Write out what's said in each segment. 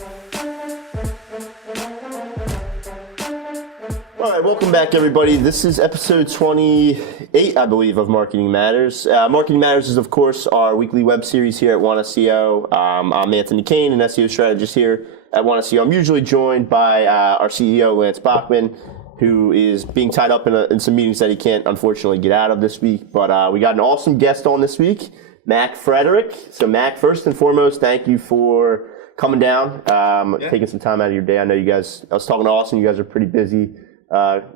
All right, welcome back, everybody. This is episode 28, I believe, of Marketing Matters. Marketing Matters is, of course, our weekly web series here at One SEO. I'm Anthony Kane, an SEO strategist here at One SEO. I'm usually joined by our CEO, Lance Bachman, who is being tied up in some meetings that he can't, unfortunately, get out of this week. But we got an awesome guest on this week, Mac Frederick. So, Mac, first and foremost, thank you for coming down, taking some time out of your day. I know you guys, I was talking to Austin, you guys are pretty busy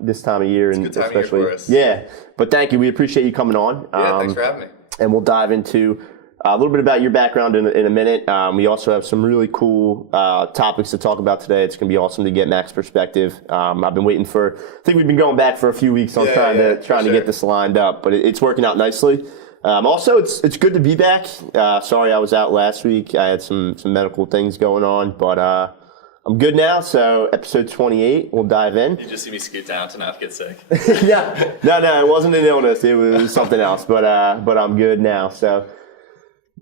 this time of year. It's a good time especially, of year for us. Yeah, but thank you. We appreciate you coming on. Yeah, thanks for having me. And we'll dive into a little bit about your background in a minute. We also have some really cool topics to talk about today. It's going to be awesome to get Mac's perspective. I've been waiting I think we've been going back for a few weeks on trying to get this lined up, but it's working out nicely. Also, it's good to be back. Sorry I was out last week. I had some medical things going on, but I'm good now. So episode 28, we'll dive in. You just see me scoot down to not get sick. Yeah, no, it wasn't an illness. It was something else, but I'm good now. So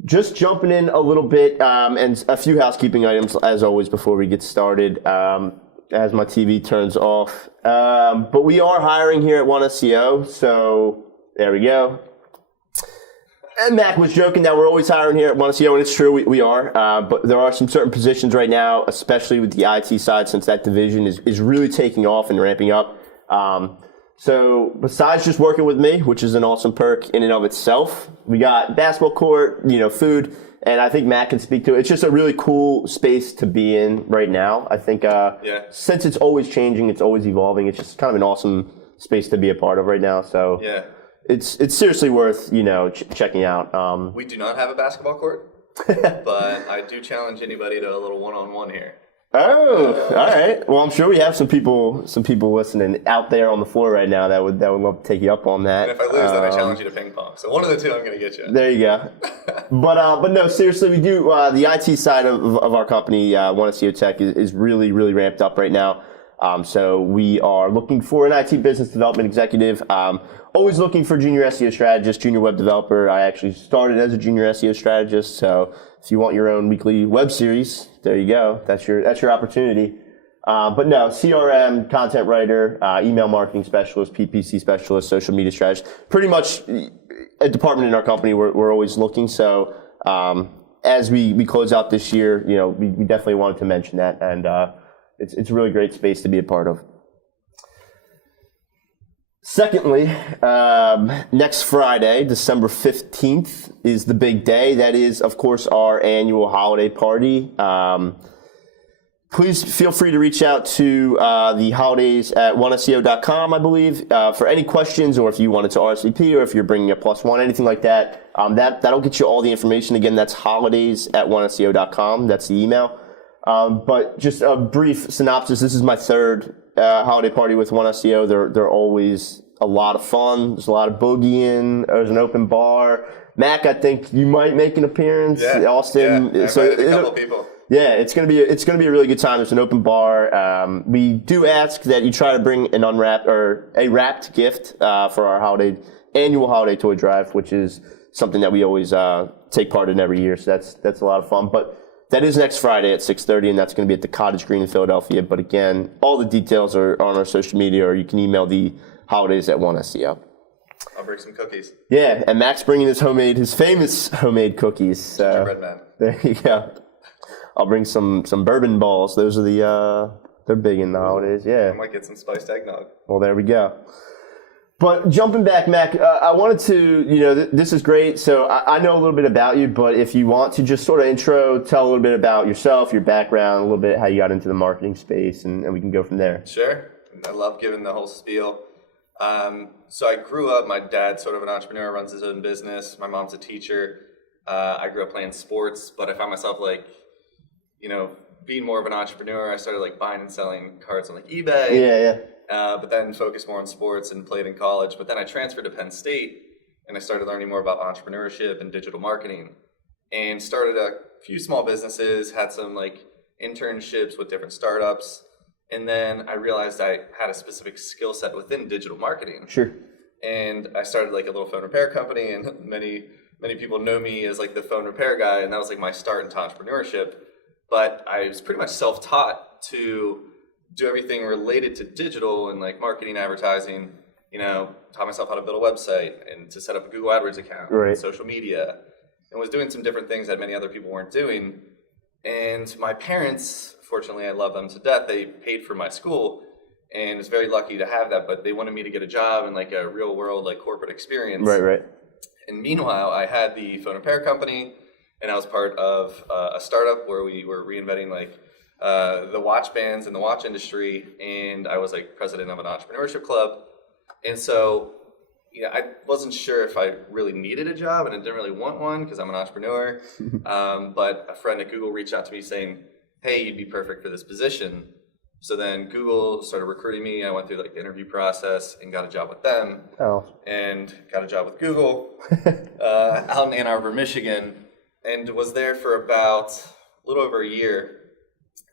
just jumping in a little bit, and a few housekeeping items as always before we get started, as my TV turns off. But we are hiring here at One SEO, so there we go. And Mac was joking that we're always hiring here at One SEO, and it's true, we are. But there are some certain positions right now, especially with the IT side, since that division is really taking off and ramping up. So besides just working with me, which is an awesome perk in and of itself, we got basketball court, food, and I think Mac can speak to it. It's just a really cool space to be in right now. I think since it's always changing, it's always evolving, it's just kind of an awesome space to be a part of right now. So yeah. It's seriously worth, checking out. We do not have a basketball court, but I do challenge anybody to a little one-on-one here. Oh, all right. Well, I'm sure we have some people listening out there on the floor right now that would love to take you up on that. And if I lose, then I challenge you to ping pong. So one of the two, I'm going to get you. There you go. But no, seriously, we do the IT side of our company, One SEO Tech, is really, really ramped up right now. So we are looking for an IT business development executive. Always looking for junior SEO strategist, junior web developer. I actually started as a junior SEO strategist. So if you want your own weekly web series, there you go. That's your opportunity. But no, CRM, content writer, email marketing specialist, PPC specialist, social media strategist. Pretty much a department in our company we're always looking. So as we close out this year, we definitely wanted to mention that, and it's a really great space to be a part of. Secondly, next Friday, December 15th, is the big day. That is, of course, our annual holiday party. Please feel free to reach out to the holidays at oneseo.com, I believe, for any questions, or if you wanted to RSVP, or if you're bringing a +1, anything like that. That'll get you all the information. Again, that's holidays at oneseo.com. That's the email. But just a brief synopsis. This is my third holiday party with One SEO. They're always a lot of fun. There's a lot of boogieing. There's an open bar. Mac, I think you might make an appearance. Yeah, Austin. Yeah, so a couple people. Yeah, it's gonna be a really good time. There's an open bar. We do ask that you try to bring an unwrapped or a wrapped gift for our annual holiday toy drive, which is something that we always take part in every year. So that's a lot of fun. But that is next Friday at 6:30, and that's going to be at the Cottage Green in Philadelphia. But again, all the details are on our social media, or you can email the holidays at One SEO. I'll bring some cookies. Yeah, and Mac's bringing his famous homemade cookies. Gingerbread man. There you go. I'll bring some bourbon balls. Those are they're big in the holidays. Yeah. I might get some spiced eggnog. Well, there we go. But jumping back, Mac, I wanted to, this is great. So I know a little bit about you, but if you want to just sort of tell a little bit about yourself, your background, a little bit how you got into the marketing space, and we can go from there. Sure. I love giving the whole spiel. So I grew up, my dad's sort of an entrepreneur, runs his own business. My mom's a teacher. I grew up playing sports, but I found myself being more of an entrepreneur. I started buying and selling cards on eBay. Yeah. But then focused more on sports and played in college. But then I transferred to Penn State and I started learning more about entrepreneurship and digital marketing and started a few small businesses, had some internships with different startups. And then I realized I had a specific skill set within digital marketing. Sure. And I started a little phone repair company, and many people know me as the phone repair guy. And that was my start into entrepreneurship. but I was pretty much self-taught to do everything related to digital and like marketing, advertising. Taught myself how to build a website and to set up a Google AdWords account, right. social media, and was doing some different things that many other people weren't doing. And my parents, fortunately, I love them to death. They paid for my school, and was very lucky to have that. But they wanted me to get a job in like a real world, like corporate experience. Right. And meanwhile, I had the phone repair company, and I was part of a startup where we were reinventing like the watch bands in the watch industry, and I was like president of an entrepreneurship club. And so, I wasn't sure if I really needed a job, and I didn't really want one because I'm an entrepreneur. But a friend at Google reached out to me saying, hey, you'd be perfect for this position. So then Google started recruiting me. I went through like the interview process and got a job with them. And got a job with Google out in Ann Arbor, Michigan, and was there for about a little over a year.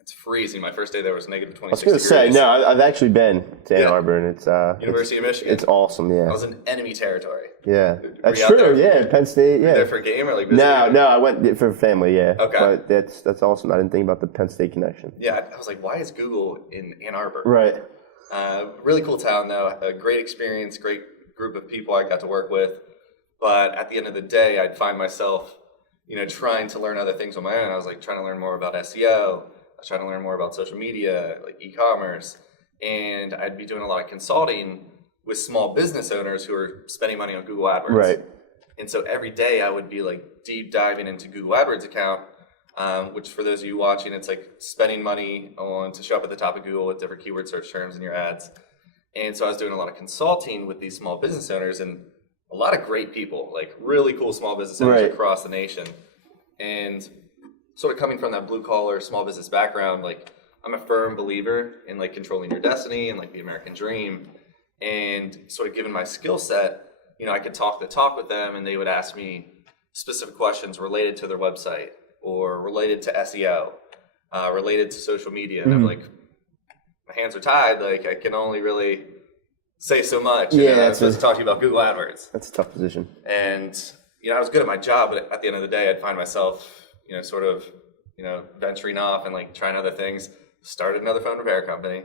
It's freezing. My first day there was negative 26 I was going to say, no, I've actually been to Ann Arbor, and it's University of Michigan. It's awesome, yeah. I was in enemy territory. Yeah, that's true. Yeah, Penn State. Yeah. Were you there for a game or like? No, I went for family. Yeah. Okay. But that's awesome. I didn't think about the Penn State connection. Yeah, I was like, why is Google in Ann Arbor? Right. Really cool town though. A great experience, great group of people I got to work with. But at the end of the day, I'd find myself, trying to learn other things on my own. I was like trying to learn more about SEO. I was trying to learn more about social media, like e-commerce, and I'd be doing a lot of consulting with small business owners who are spending money on Google AdWords. Right. And so every day I would be like deep diving into Google AdWords account, which for those of you watching, it's like spending money to show up at the top of Google with different keyword search terms in your ads. And so I was doing a lot of consulting with these small business owners and a lot of great people, like really cool small business owners across the nation. And sort of coming from that blue collar small business background, like I'm a firm believer in like controlling your destiny and like the American dream. And sort of given my skill set, I could talk the talk with them, and they would ask me specific questions related to their website or related to SEO, related to social media. And I'm like, my hands are tied. Like I can only really say so much. I'm supposed to talk to you about Google AdWords. That's a tough position. And, I was good at my job, but at the end of the day, I'd find myself sort of, venturing off and like trying other things. Started another phone repair company,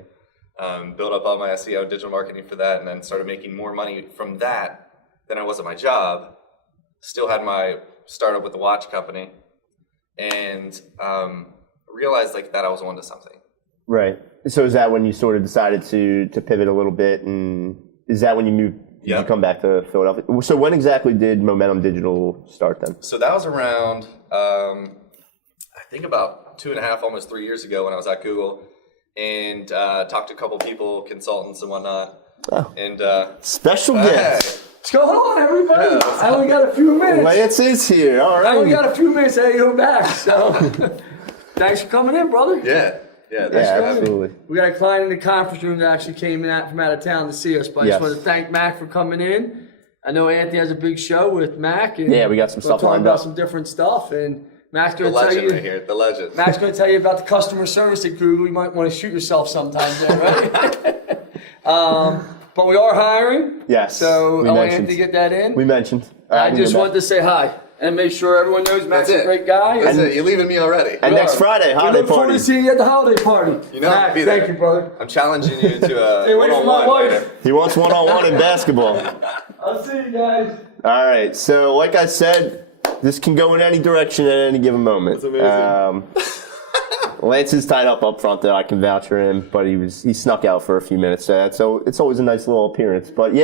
built up all my SEO, digital marketing for that, and then started making more money from that than I was at my job. Still had my startup with the watch company, and realized like that I was onto something. Right. So is that when you sort of decided to pivot a little bit, and is that when you moved? Did you come back to Philadelphia? So when exactly did Momentum Digital start then? So that was around, I think about 2.5, almost 3 years ago when I was at Google, and talked to a couple people, consultants and whatnot. Oh. And special guest. What's going on, everybody? I only got a few minutes. Lance is here. All right. I only got a few minutes to go back. So thanks for coming in, brother. Yeah, absolutely. We got a client in the conference room that actually came in from out of town to see us. But I just want to thank Mac for coming in. I know Anthony has a big show with Mac. And we got some stuff talking lined about up. some different stuff. And Mac's going to tell you. Right here, the legend. Mac's going to tell you about the customer service at Google. You might want to shoot yourself sometimes there, right? But we are hiring. Yes. So I want Anthony to get that in. We mentioned. I just wanted to say hi and make sure everyone knows Mac's a great guy. That's it. You're leaving me already. And next Friday, holiday party. We look forward to seeing you at the holiday party. Mac, thank you, brother. I'm challenging you to a Hey, wait for my wife. He wants one-on-one in basketball. I'll see you guys. All right. So like I said, this can go in any direction at any given moment. That's amazing. Lance is tied up front there. I can vouch for him, but he snuck out for a few minutes. So it's always a nice little appearance. But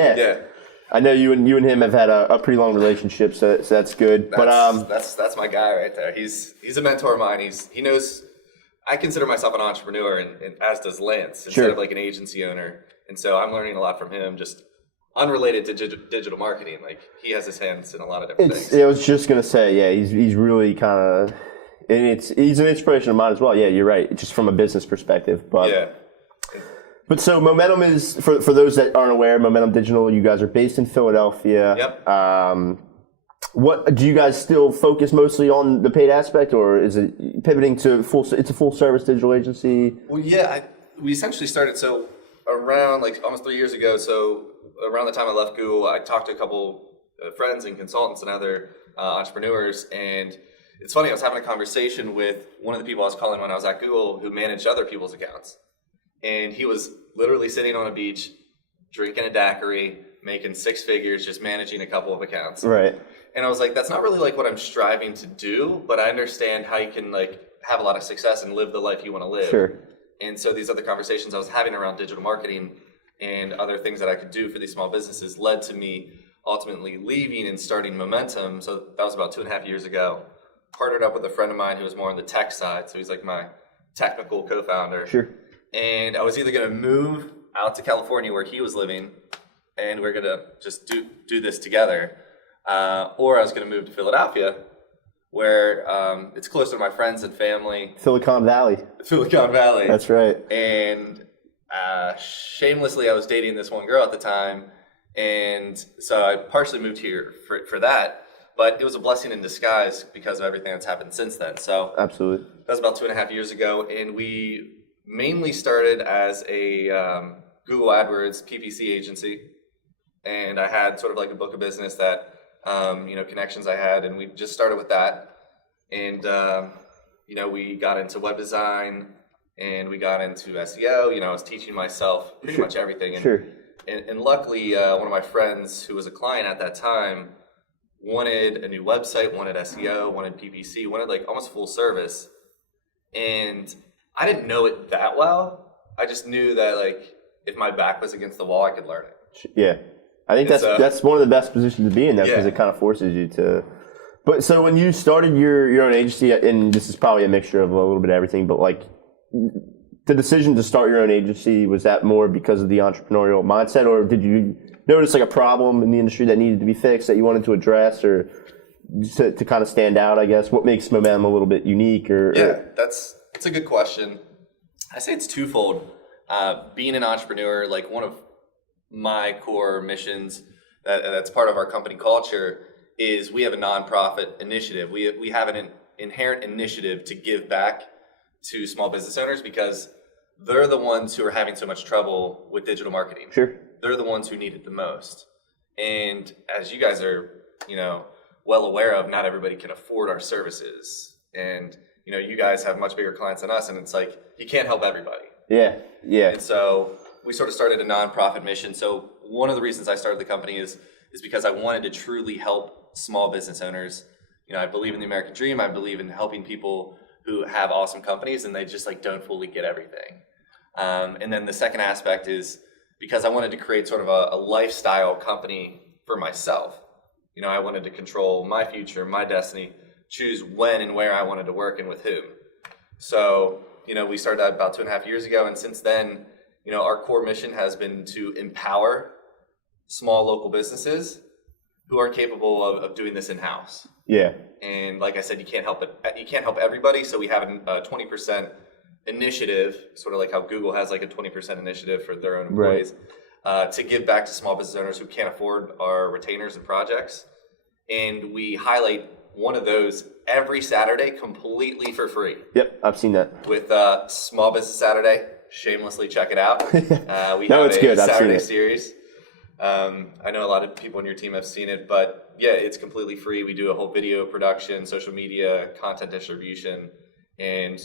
I know you and him have had a pretty long relationship, so that's good. That's my guy right there. He's a mentor of mine. He knows. I consider myself an entrepreneur, and as does Lance, instead of like an agency owner. And so I'm learning a lot from him, just unrelated to digital marketing. Like he has his hands in a lot of different things. I was just gonna say, he's really kind of. And he's an inspiration of mine as well. Yeah, you're right. Just from a business perspective. But so Momentum is, for those that aren't aware, Momentum Digital, you guys are based in Philadelphia. Yep. What do you guys still focus mostly on the paid aspect, or is it pivoting to it's a full service digital agency? Well, we essentially started around like almost 3 years ago. So around the time I left Google, I talked to a couple friends and consultants and other entrepreneurs, and it's funny, I was having a conversation with one of the people I was calling when I was at Google who managed other people's accounts. And he was literally sitting on a beach, drinking a daiquiri, making six figures, just managing a couple of accounts. Right. And I was like, that's not really like what I'm striving to do, but I understand how you can like have a lot of success and live the life you want to live. Sure. And so these other conversations I was having around digital marketing and other things that I could do for these small businesses led to me ultimately leaving and starting Momentum. So that was about 2.5 years ago. Partnered up with a friend of mine who was more on the tech side. So he's like my technical co-founder. Sure. And I was either going to move out to California where he was living and we're going to just do this together. Or I was going to move to Philadelphia where it's closer to my friends and family. Silicon Valley. Silicon Valley. That's right. And shamelessly, I was dating this one girl at the time. And so I partially moved here for that. But it was a blessing in disguise because of everything that's happened since then. So Absolutely. that was about 2.5 years ago. And we mainly started as a Google AdWords PPC agency. And I had sort of like a book of business that, connections I had. And we just started with that. And, we got into web design and we got into SEO. I was teaching myself pretty much everything. And, Sure. and luckily, one of my friends who was a client at that time wanted a new website, wanted SEO, wanted PPC, wanted like almost full service. And I didn't know it that well. I just knew that like if my back was against the wall, I could learn it. Yeah. I think that's one of the best positions to be in, though, because Yeah. it kind of forces you to. But so when you started your own agency, and this is probably a mixture of a little bit of everything, but like the decision to start your own agency, was that more because of the entrepreneurial mindset, or did you notice like a problem in the industry that needed to be fixed that you wanted to address, or to kind of stand out, I guess? What makes Momentum a little bit unique? Yeah, that's a good question. I say it's twofold. Being an entrepreneur, like one of my core missions that's part of our company culture is we have a nonprofit initiative. We have an inherent initiative to give back to small business owners because they're the ones who are having so much trouble with digital marketing. Sure. They're the ones who need it the most. And as you guys are, well aware of, not everybody can afford our services. And, you guys have much bigger clients than us, and it's like, you can't help everybody. Yeah. And so we sort of started a nonprofit mission. So one of the reasons I started the company is because I wanted to truly help small business owners. I believe in the American dream. I believe in helping people who have awesome companies and they just like don't fully get everything. And then the second aspect is because I wanted to create sort of a lifestyle company for myself. I wanted to control my future, my destiny, choose when and where I wanted to work and with whom. So, we started that about 2.5 years ago. And since then, our core mission has been to empower small local businesses who are capable of doing this in-house. Yeah. And like I said, you can't help everybody. So we have a 20% initiative, sort of like how Google has like a 20% initiative for their own employees, to give back to small business owners who can't afford our retainers and projects. And we highlight one of those every Saturday completely for free. Yep, I've seen that. With Small Business Saturday. Shamelessly check it out. We No, have it's a good. I've seen Saturday it. series. I know a lot of people on your team have seen it, but yeah, it's completely free. We do a whole video production, social media, content distribution, and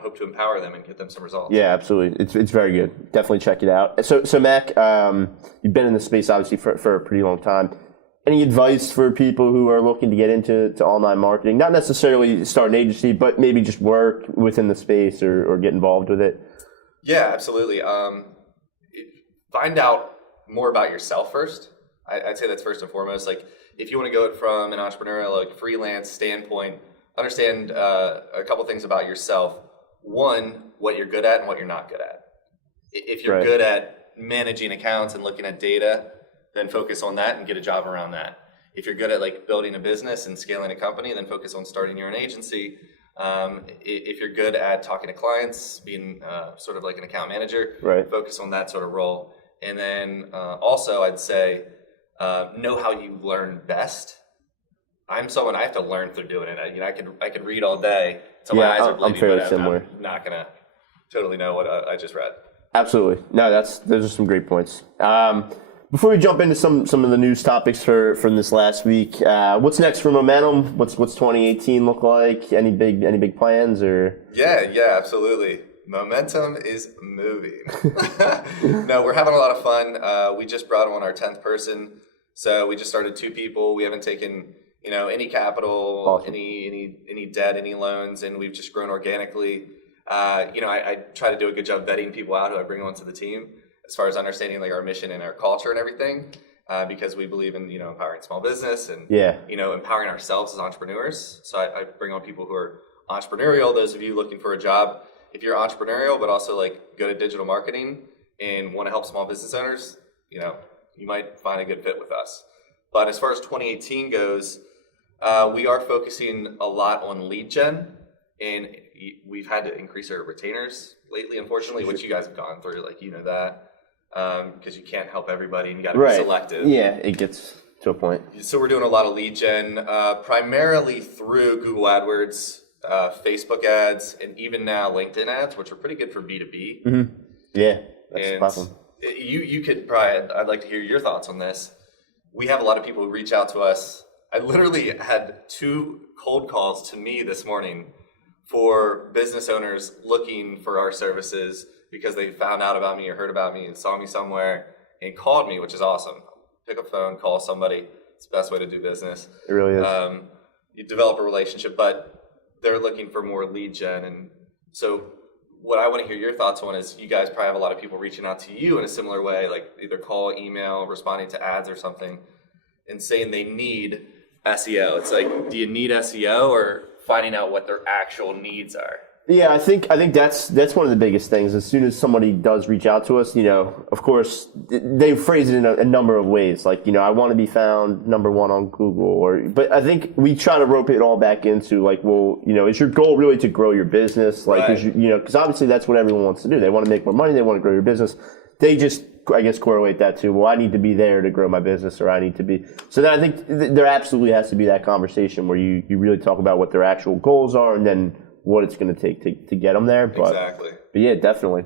hope to empower them and get them some results. Yeah, absolutely. It's very good. Definitely check it out. So Mac, you've been in this space obviously for a pretty long time. Any advice for people who are looking to get into online marketing? Not necessarily start an agency, but maybe just work within the space or get involved with it. Yeah, absolutely. Find out more about yourself first. I'd say that's first and foremost. Like, if you want to go it from an entrepreneurial, like freelance standpoint, understand a couple things about yourself. One, what you're good at and what you're not good at. If you're good at managing accounts and looking at data, then focus on that and get a job around that. If you're good at like building a business and scaling a company, then focus on starting your own agency. If you're good at talking to clients, being sort of like an account manager, focus on that sort of role. And then also I'd say know how you learn best. I'm someone I have to learn through doing it. I could read all day until my eyes are bleeding, I'm fairly but similar. I'm not gonna totally know what I just read. Absolutely. No, those are some great points. Before we jump into some of the news topics from this last week, what's next for Momentum? What's 2018 look like? Any big plans or? Yeah, absolutely. Momentum is moving. No, we're having a lot of fun. We just brought on our 10th person, so we just started 2 people. We haven't taken any capital, Awesome. any debt, any loans, and we've just grown organically. I try to do a good job vetting people out who I bring onto the team, as far as understanding like our mission and our culture and everything, because we believe in empowering small business and empowering ourselves as entrepreneurs. So I bring on people who are entrepreneurial. Those of you looking for a job, if you're entrepreneurial but also like good at digital marketing and want to help small business owners, you might find a good fit with us. But as far as 2018 goes, we are focusing a lot on lead gen, and we've had to increase our retainers lately, unfortunately, which you guys have gone through, like that. Because you can't help everybody and you got to be selective. Yeah, it gets to a point. So we're doing a lot of lead gen, primarily through Google AdWords, Facebook ads, and even now LinkedIn ads, which are pretty good for B2B. Mm-hmm. Yeah, that's awesome. You could probably, I'd like to hear your thoughts on this. We have a lot of people who reach out to us. I literally had 2 cold calls to me this morning for business owners looking for our services because they found out about me or heard about me and saw me somewhere and called me, which is awesome. Pick up the phone, call somebody. It's the best way to do business. It really is. You develop a relationship, but they're looking for more lead gen. And so what I want to hear your thoughts on is you guys probably have a lot of people reaching out to you in a similar way, like either call, email, responding to ads or something, and saying they need SEO. It's like, do you need SEO or finding out what their actual needs are? Yeah, I think that's one of the biggest things. As soon as somebody does reach out to us, of course, they phrase it in a number of ways. Like, I want to be found number 1 on Google, but I think we try to rope it all back into like, well, is your goal really to grow your business? Like, right. Because obviously that's what everyone wants to do. They want to make more money. They want to grow your business. They just, I guess, correlate that to, well, I need to be there to grow my business, or I need to be. So then I think there absolutely has to be that conversation where you really talk about what their actual goals are and then what it's going to take to get them there. But, exactly. But yeah, definitely.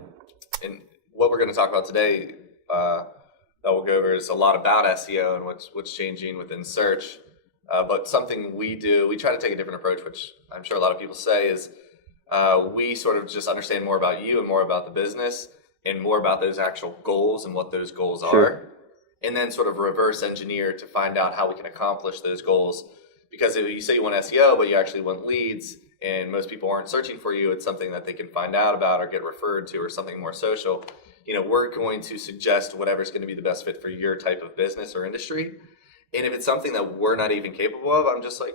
And what we're going to talk about today that we'll go over is a lot about SEO and what's changing within search. But something we do, we try to take a different approach, which I'm sure a lot of people say, is we sort of just understand more about you and more about the business and more about those actual goals and what those goals are. And then sort of reverse engineer to find out how we can accomplish those goals. Because if you say you want SEO, but you actually want leads, and most people aren't searching for you, it's something that they can find out about or get referred to or something more social. We're going to suggest whatever's going to be the best fit for your type of business or industry. And if it's something that we're not even capable of, I'm just like,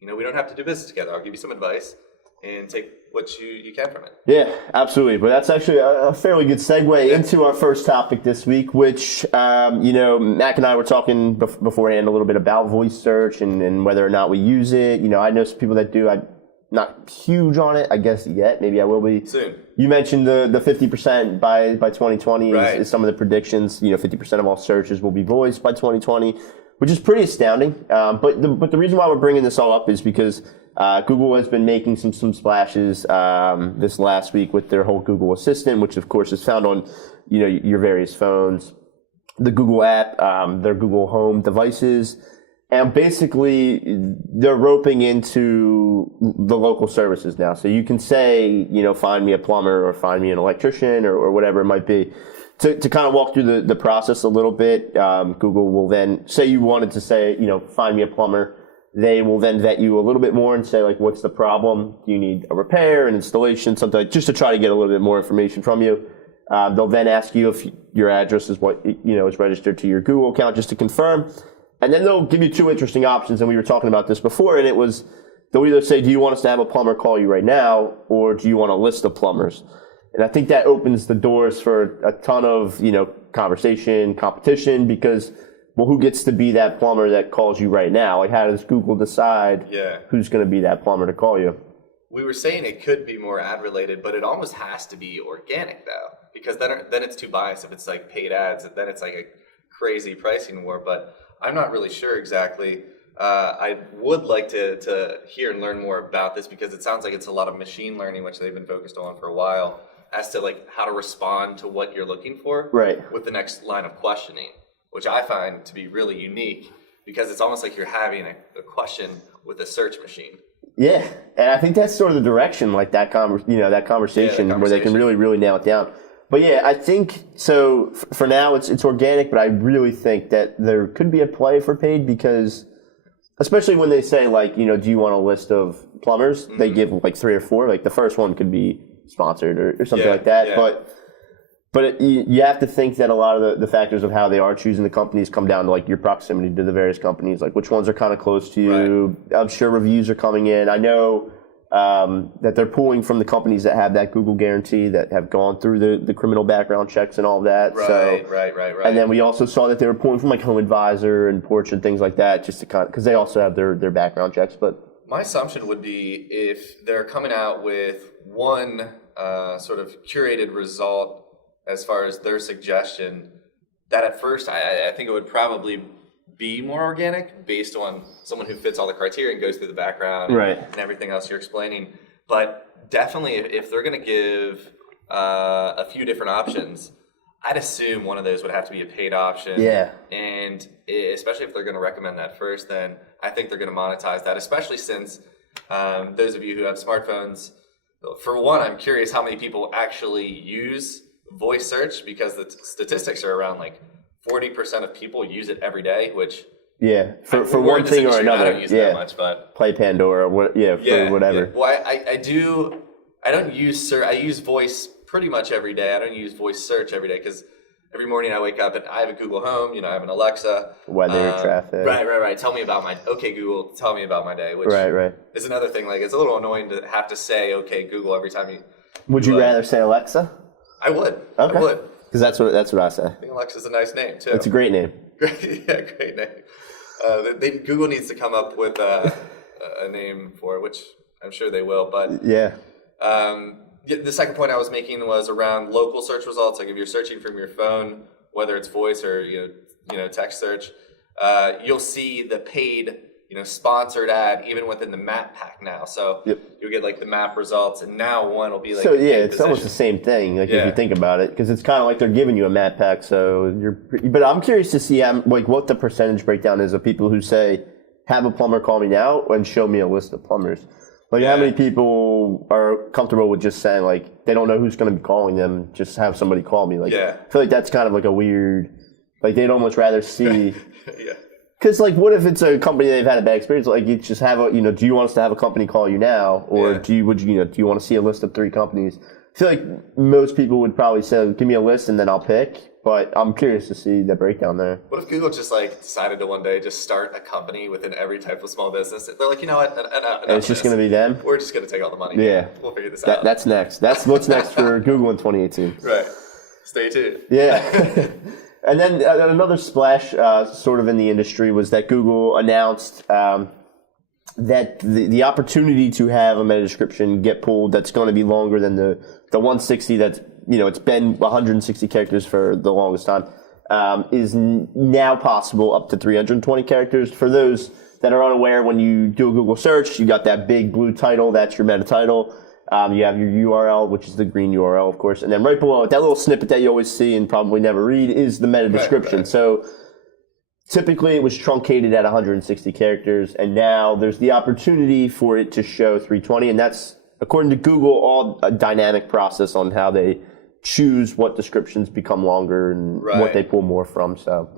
we don't have to do business together. I'll give you some advice and take what you can from it. Yeah, absolutely. But that's actually a fairly good segue into our first topic this week, which, Mac and I were talking beforehand a little bit about voice search and whether or not we use it. I know some people that do. I'm not huge on it, I guess, yet. Maybe I will be soon. You mentioned the 50% by 2020 right. is some of the predictions. 50% of all searches will be voice by 2020, which is pretty astounding. But the reason why we're bringing this all up is because Google has been making some splashes this last week with their whole Google Assistant, which of course is found on your various phones, the Google app, their Google Home devices. And basically, they're roping into the local services now. So you can say, find me a plumber or find me an electrician or whatever it might be. To kind of walk through the process a little bit, Google will then say you wanted to say, find me a plumber. They will then vet you a little bit more and say, like, what's the problem? Do you need a repair, an installation, something, just to try to get a little bit more information from you. They'll then ask you if your address is what, is registered to your Google account, just to confirm. And then they'll give you 2 interesting options, and we were talking about this before, and it was, they'll either say, do you want us to have a plumber call you right now, or do you want a list of plumbers? And I think that opens the doors for a ton of, conversation, competition, because, well, who gets to be that plumber that calls you right now? Like, how does Google decide who's going to be that plumber to call you? We were saying it could be more ad related, but it almost has to be organic though, because then it's too biased. If it's like paid ads, then it's like a crazy pricing war. But I'm not really sure exactly. I would like to hear and learn more about this, because it sounds like it's a lot of machine learning, which they've been focused on for a while, as to like how to respond to what you're looking for right. with the next line of questioning. which I find to be really unique because it's almost like you're having a question with a search machine. Yeah, and I think that's sort of the direction, like that conversation where they can really, really nail it down. But yeah, I think so. For now, it's organic, but I really think that there could be a play for paid because, especially when they say like, do you want a list of plumbers? Mm-hmm. They give like 3 or 4. Like the first one could be sponsored or something like that. Yeah. But you have to think that a lot of the factors of how they are choosing the companies come down to like your proximity to the various companies, like which ones are kind of close to you. Right. I'm sure reviews are coming in. I know that they're pulling from the companies that have that Google guarantee that have gone through the criminal background checks and all of that. Right. And then we also saw that they were pulling from like Home Advisor and Porch and things like that, just to because they also have their background checks. But my assumption would be if they're coming out with one sort of curated result as far as their suggestion, that at first I think it would probably be more organic based on someone who fits all the criteria and goes through the background and everything else you're explaining. But definitely if they're going to give a few different options, I'd assume one of those would have to be a paid option. Yeah. And especially if they're going to recommend that first, then I think they're going to monetize that, especially since those of you who have smartphones, for one, I'm curious how many people actually use voice search because the statistics are around like 40% of people use it every day, which for one thing or another. I don't use that much, but play Pandora, for whatever. Yeah. Well, I don't use search. I use voice pretty much every day. I don't use voice search every day because every morning I wake up and I have a Google Home. I have an Alexa. Weather, traffic. Right. Tell me about okay, Google, tell me about my day. Which is another thing. Like it's a little annoying to have to say okay, Google every time you. Would you rather say Alexa? I would. Okay. I would. Because that's what I say. I think Alexa's a nice name too. It's a great name. Great name. Google needs to come up with a name for it, which I'm sure they will. But the second point I was making was around local search results. Like if you're searching from your phone, whether it's voice or text search, you'll see the paid sponsored ad even within the map pack now. So you'll get like the map results, and now one will be like it's almost the same thing. Like if you think about it, because it's kind of like they're giving you a map pack. So but I'm curious to see like what the percentage breakdown is of people who say, "Have a plumber call me now," and show me a list of plumbers. Like how many people are comfortable with just saying like they don't know who's going to be calling them, just have somebody call me. Like I feel like that's kind of like a weird. Like they'd almost rather see. Because, like, what if it's a company they've had a bad experience? Like, you just have do you want us to have a company call you now? Or do you want to see a list of 3 companies? I feel like most people would probably say, give me a list and then I'll pick. But I'm curious to see the breakdown there. What if Google just, decided to one day just start a company within every type of small business? They're like, you know what? And it's just going to be them? We're just going to take all the money. Yeah. We'll figure this out. That's next. That's what's next for Google in 2018. Right. Stay tuned. Yeah. And then another splash sort of in the industry was that Google announced that the opportunity to have a meta description get pulled that's going to be longer than the 160 that's, it's been 160 characters for the longest time, is now possible up to 320 characters. For those that are unaware, when you do a Google search, you got that big blue title, that's your meta title. You have your URL, which is the green URL, of course. And then right below it, that little snippet that you always see and probably never read is the meta description. Right. So typically it was truncated at 160 characters, and now there's the opportunity for it to show 320. And that's, according to Google, all a dynamic process on how they choose what descriptions become longer and what they pull more from. So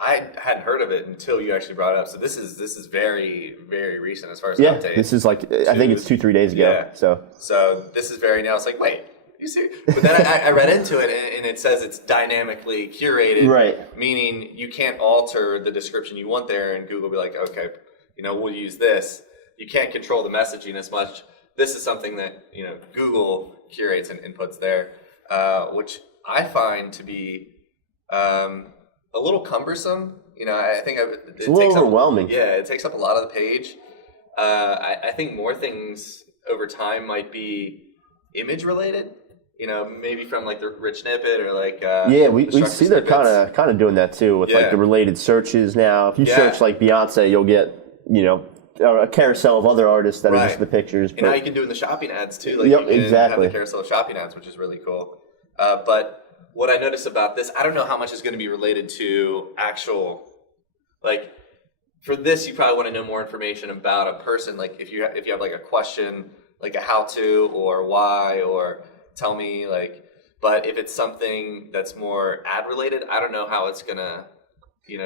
I hadn't heard of it until you actually brought it up. So this is very, very recent as far as update. This is like I think it's 2-3 days ago. Yeah. So this is very now. It's like wait, you see? But then I read into it and it says it's dynamically curated. Right. Meaning you can't alter the description you want there, and Google will be like, okay, we'll use this. You can't control the messaging as much. This is something that Google curates and puts there, which I find to be a little cumbersome. I think it's a little overwhelming. It takes up a lot of the page. I think more things over time might be image related. Maybe from like the rich snippet or like we see they're kind of doing that too with like the related searches now. If you search like Beyonce, you'll get a carousel of other artists that are just the pictures. And now you can do it in the shopping ads too. Like you can have the carousel of shopping ads, which is really cool. But what I noticed about this, I don't know how much is going to be related to actual, like, for this, you probably want to know more information about a person. Like, if you have like a question, like a how to or why or tell me, like, but if it's something that's more ad related, I don't know how it's gonna,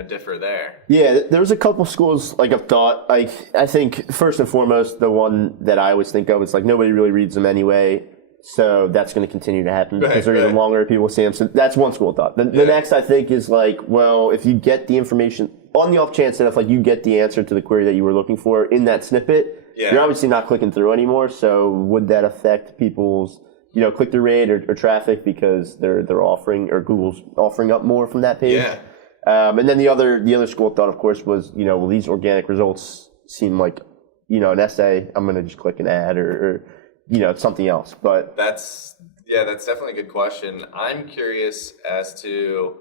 differ there. Yeah, there's a couple schools like I've thought. Like, I think first and foremost, the one that I always think of is like nobody really reads them anyway. So that's going to continue to happen because they're getting longer. People see them. So that's one school of thought. The next, I think, is like, well, if you get the information on the off chance that if like you get the answer to the query that you were looking for in that snippet, you're obviously not clicking through anymore. So would that affect people's click-through rate or traffic because they're offering, or Google's offering up more from that page? Yeah. And then the other school of thought, of course, was well, these organic results seem like an essay. I'm going to just click an ad or something else. But that's definitely a good question. I'm curious as to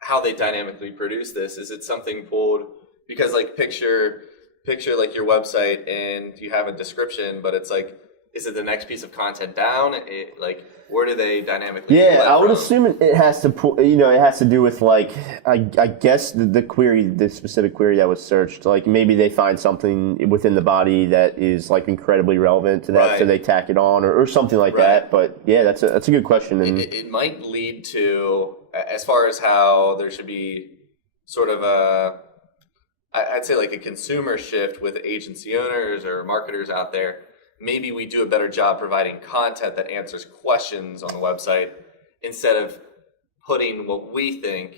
how they dynamically produce this. Is it something pulled because like picture like your website and you have a description, but it's like, is it the next piece of content down? Like, where do they dynamically? Yeah, I would assume it has to pull. It has to do with like I guess the specific query that was searched. Like maybe they find something within the body that is like incredibly relevant to that, so they tack it on or something like that. But yeah, that's a good question. And it might lead to, as far as how there should be sort of I'd say like a consumer shift with agency owners or marketers out there. Maybe we do a better job providing content that answers questions on the website instead of putting what we think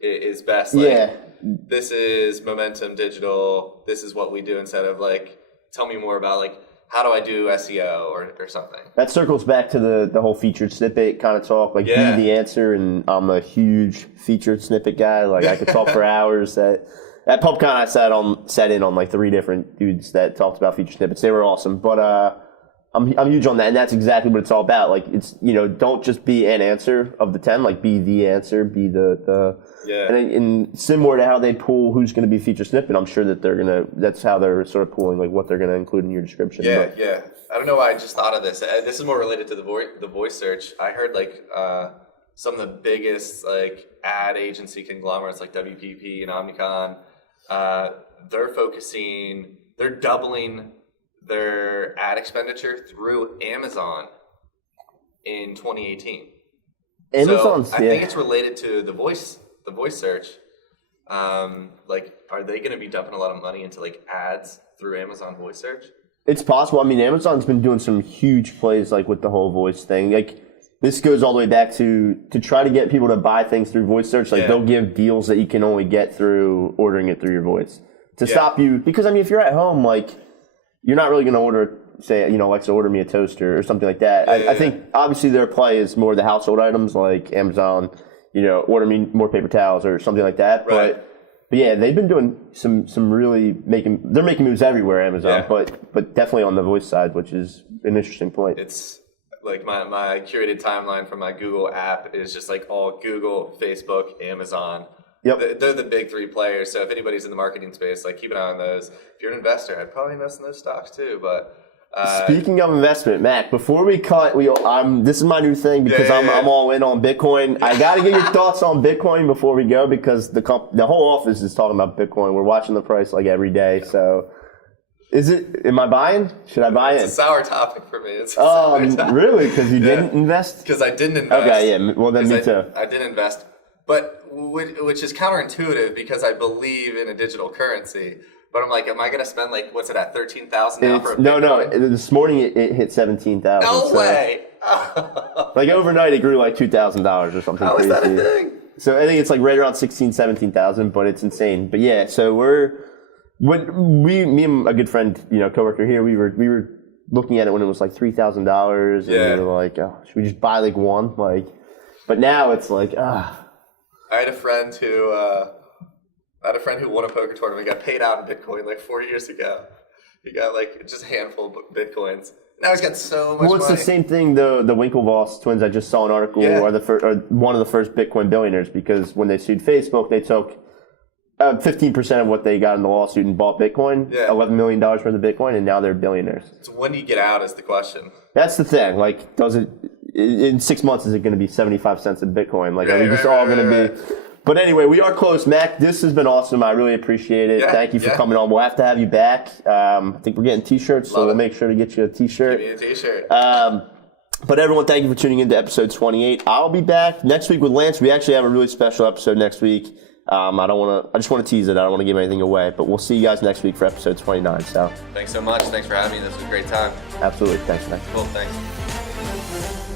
is best. Like, this is Momentum Digital. This is what we do, instead of like, tell me more about like, how do I do SEO or something? That circles back to the whole featured snippet kind of talk, like be the answer. And I'm a huge featured snippet guy. Like I could talk for hours. At PubCon, I sat in on like 3 different dudes that talked about feature snippets. They were awesome, but I'm huge on that, and that's exactly what it's all about. Like it's don't just be an answer of the 10, like be the answer, be the and similar to how they pull who's going to be feature snippet. I'm sure that that's how they're sort of pulling like what they're going to include in your description. Yeah. I don't know why I just thought of this. This is more related to the voice search. I heard like some of the biggest like ad agency conglomerates like WPP and Omnicom. They're doubling their ad expenditure through Amazon in 2018. Amazon's, I think it's related to the voice search. Like, are they going to be dumping a lot of money into like ads through Amazon voice search? It's possible. I mean, Amazon's been doing some huge plays like with the whole voice thing. Like, this goes all the way back to try to get people to buy things through voice search. Like they'll give deals that you can only get through ordering it through your voice to stop you. Because I mean, if you're at home, like you're not really going to order, say, Alexa, order me a toaster or something like that. I think obviously their play is more the household items like Amazon, order me more paper towels or something like that. Right. But yeah, they've been doing some really making moves everywhere, Amazon, but definitely on the voice side, which is an interesting point. It's like my curated timeline from my Google app is just like all Google, Facebook, Amazon. Yep. They're the big 3 players. So if anybody's in the marketing space, like keep an eye on those. If you're an investor, I'd probably invest in those stocks too. But speaking of investment, Mac, before we cut, this is my new thing because I'm all in on Bitcoin. I got to get your thoughts on Bitcoin before we go because the whole office is talking about Bitcoin. We're watching the price like every day. So. Am I buying? Should I buy it? It's a sour topic for me. Really? Because you didn't invest? Because I didn't invest. Okay, yeah. Well, then me too. I didn't invest. But which is counterintuitive because I believe in a digital currency. But I'm like, am I going to spend like, what's it at, $13,000 now for a Bitcoin? No. This morning it hit 17,000. No way. Like overnight it grew like $2,000 or something. How crazy. Is that a thing? So I think it's like right around 16,000, 17,000, but it's insane. But yeah, so me and a good friend, coworker here, we were looking at it when it was like $3,000, and we were like, oh, should we just buy like one? Like, but now it's like, I had a friend who won a poker tournament. He got paid out in Bitcoin like 4 years ago. He got like just a handful of Bitcoins. Now he's got so much money. Well, it's the same thing. The Winklevoss twins, I just saw an article, are one of the first Bitcoin billionaires because when they sued Facebook, they took 15% of what they got in the lawsuit and bought Bitcoin, $11 million worth of Bitcoin, and now they're billionaires. So when do you get out is the question. That's the thing. Like, in 6 months, is it going to be 75 cents in Bitcoin? Like, are we just Right, all going to be? But anyway, we are close. Mac, this has been awesome. I really appreciate it. Yeah, Thank you for coming on. We'll have to have you back. I think we're getting T-shirts, so Love we'll it. make sure to get you a T-shirt. Give me a t-shirt. But everyone, thank you for tuning in to episode 28. I'll be back next week with Lance. We actually have a really special episode next week. I just want to tease it. I don't want to give anything away. But we'll see you guys next week for episode 29. So Thanks so much. Thanks for having me. This was a great time. absolutely. Thanks, man. Cool. Thanks.